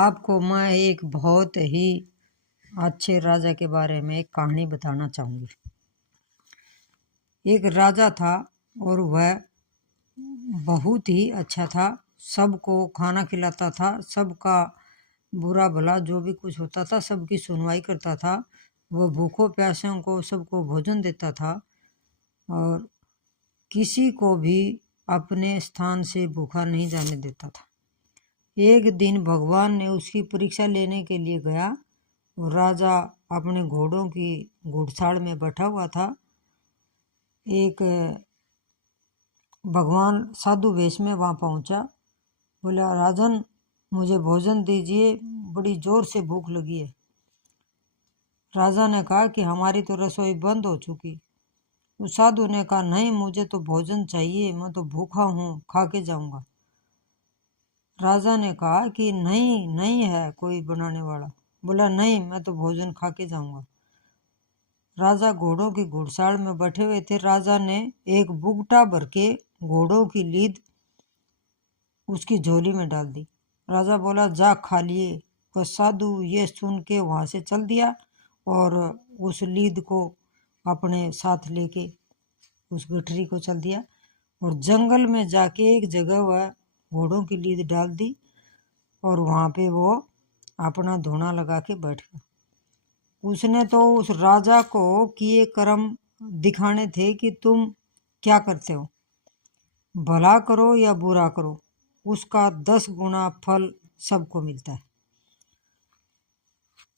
आपको मैं एक बहुत ही अच्छे राजा के बारे में एक कहानी बताना चाहूँगी। एक राजा था और वह बहुत ही अच्छा था, सबको खाना खिलाता था, सबका बुरा भला जो भी कुछ होता था सबकी सुनवाई करता था। वह भूखों प्यासों को सबको भोजन देता था और किसी को भी अपने स्थान से भूखा नहीं जाने देता था। एक दिन भगवान ने उसकी परीक्षा लेने के लिए गया और राजा अपने घोड़ों की घुड़साल में बैठा हुआ था। एक भगवान साधु वेश में वहां पहुंचा, बोला राजन मुझे भोजन दीजिए, बड़ी जोर से भूख लगी है। राजा ने कहा कि हमारी तो रसोई बंद हो चुकी। उस साधु ने कहा नहीं, मुझे तो भोजन चाहिए, मैं तो भूखा हूँ, खा के जाऊंगा। राजा ने कहा कि नहीं नहीं है कोई बनाने वाला। बोला नहीं, मैं तो भोजन खा के जाऊंगा। राजा घोड़ों की घुड़साल में बैठे हुए थे। राजा ने एक बुगटा भर के घोड़ों की लीद उसकी झोली में डाल दी। राजा बोला जा खा लिए। वह साधु ये सुन के वहां से चल दिया और उस लीद को अपने साथ लेके उस गठरी को चल दिया और जंगल में जाके एक जगह वह घोड़ों की लीद डाल दी और वहां पे वो अपना धोना लगा के बैठ गया। उसने तो उस राजा को किए कर्म दिखाने थे कि तुम क्या करते हो, भला करो या बुरा करो, उसका 10 गुना फल सबको मिलता है।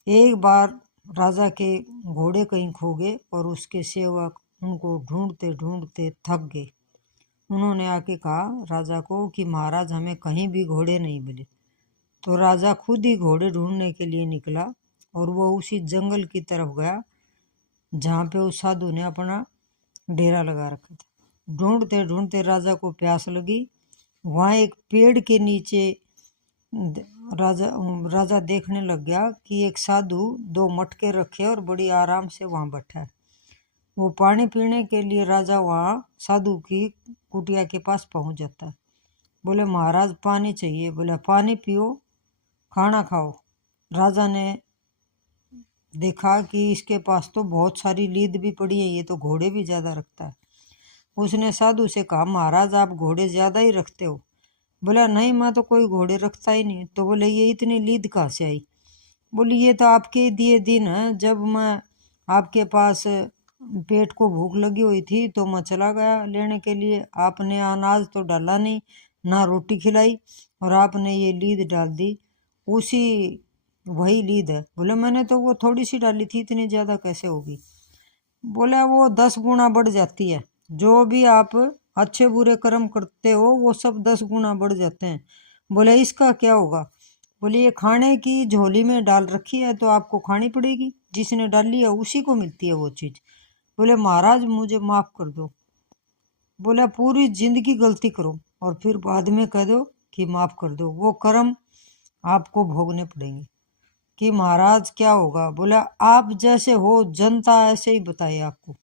एक बार राजा के घोड़े कहीं खो गए और उसके सेवक उनको ढूंढते ढूंढते थक गए। उन्होंने आके कहा राजा को कि महाराज हमें कहीं भी घोड़े नहीं मिले। तो राजा खुद ही घोड़े ढूंढने के लिए निकला और वो उसी जंगल की तरफ गया जहाँ पे उस साधु ने अपना डेरा लगा रखा था। ढूंढते ढूंढते राजा को प्यास लगी। वहाँ एक पेड़ के नीचे राजा देखने लग गया कि एक साधु 2 मटके रखे और बड़ी आराम से वहाँ बैठा है। वो पानी पीने के लिए राजा वहाँ साधु की कुटिया के पास पहुँच जाता है। बोले महाराज पानी चाहिए। बोले पानी पियो, खाना खाओ। राजा ने देखा कि इसके पास तो बहुत सारी लीद भी पड़ी है, ये तो घोड़े भी ज्यादा रखता है। उसने साधु से कहा महाराज आप घोड़े ज्यादा ही रखते हो। बोला नहीं, मैं तो कोई घोड़े रखता ही नहीं। तो बोले ये इतनी लीद कहाँ से आई? बोली ये तो आपके दिए दिन है, जब मैं आपके पास पेट को भूख लगी हुई थी तो मैं चला गया लेने के लिए। आपने अनाज तो डाला नहीं, ना रोटी खिलाई और आपने ये लीद डाल दी, उसी वही लीद है। बोले मैंने तो वो थोड़ी सी डाली थी, इतनी ज्यादा कैसे होगी? बोले वो 10 गुना बढ़ जाती है। जो भी आप अच्छे बुरे कर्म करते हो वो सब 10 गुना बढ़ जाते हैं। बोले इसका क्या होगा? बोले ये खाने की झोली में डाल रखी है तो आपको खानी पड़ेगी, जिसने डाली है उसी को मिलती है वो चीज। बोले महाराज मुझे माफ कर दो। बोले पूरी जिंदगी गलती करो और फिर बाद में कह दो कि माफ कर दो, वो कर्म आपको भोगने पड़ेंगे। कि महाराज क्या होगा? बोला आप जैसे हो जनता ऐसे ही बताए आपको।